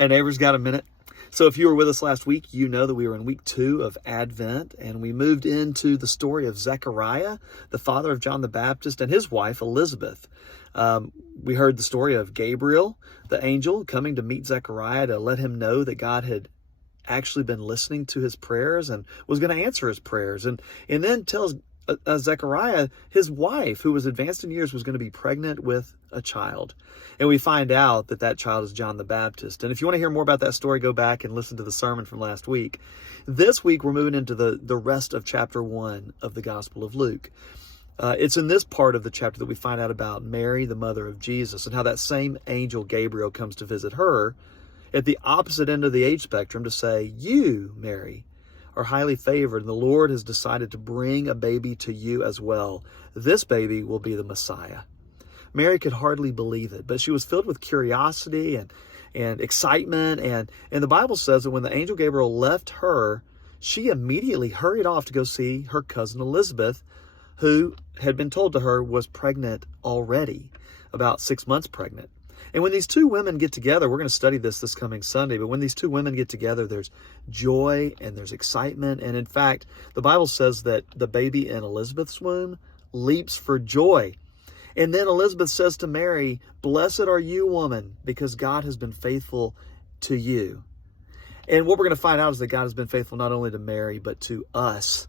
Hey, neighbors, got a minute? So if you were with us last week, you know that we were in week 2 of Advent, and we moved into the story of Zechariah, the father of John the Baptist, and his wife, Elizabeth. We heard the story of Gabriel, the angel, coming to meet Zechariah to let him know that God had actually been listening to his prayers and was going to answer his prayers. And then tells Zechariah, his wife, who was advanced in years, was going to be pregnant with a child. And we find out that that child is John the Baptist. And if you want to hear more about that story, go back and listen to the sermon from last week. This week, we're moving into the rest of chapter 1 of the Gospel of Luke. It's in this part of the chapter that we find out about Mary, the mother of Jesus, and how that same angel Gabriel comes to visit her at the opposite end of the age spectrum to say, "You, Mary, are highly favored, and the Lord has decided to bring a baby to you as well. This baby will be the Messiah." Mary could hardly believe it, but she was filled with curiosity and excitement. And the Bible says that when the angel Gabriel left her, she immediately hurried off to go see her cousin Elizabeth, who had been told to her was pregnant already, about 6 months pregnant. And when these two women get together, we're going to study this coming Sunday, but when these two women get together, there's joy and there's excitement. And in fact, the Bible says that the baby in Elizabeth's womb leaps for joy. And then Elizabeth says to Mary, "Blessed are you, woman, because God has been faithful to you." And what we're going to find out is that God has been faithful not only to Mary, but to us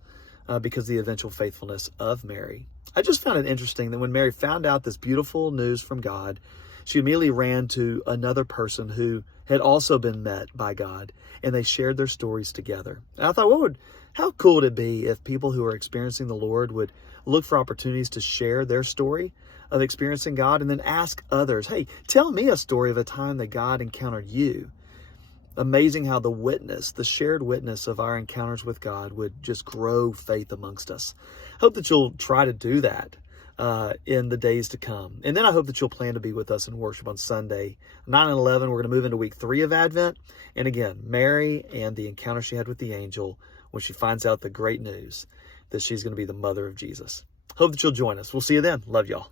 because of the eventual faithfulness of Mary. I just found it interesting that when Mary found out this beautiful news from God, she immediately ran to another person who had also been met by God, and they shared their stories together. And I thought, how cool would it be if people who are experiencing the Lord would look for opportunities to share their story of experiencing God and then ask others, "Hey, tell me a story of a time that God encountered you." Amazing how the shared witness of our encounters with God would just grow faith amongst us. Hope that you'll try to do that in the days to come. And then I hope that you'll plan to be with us in worship on Sunday, 9 and 11. We're going to move into week 3 of Advent. And again, Mary and the encounter she had with the angel when she finds out the great news that she's going to be the mother of Jesus. Hope that you'll join us. We'll see you then. Love y'all.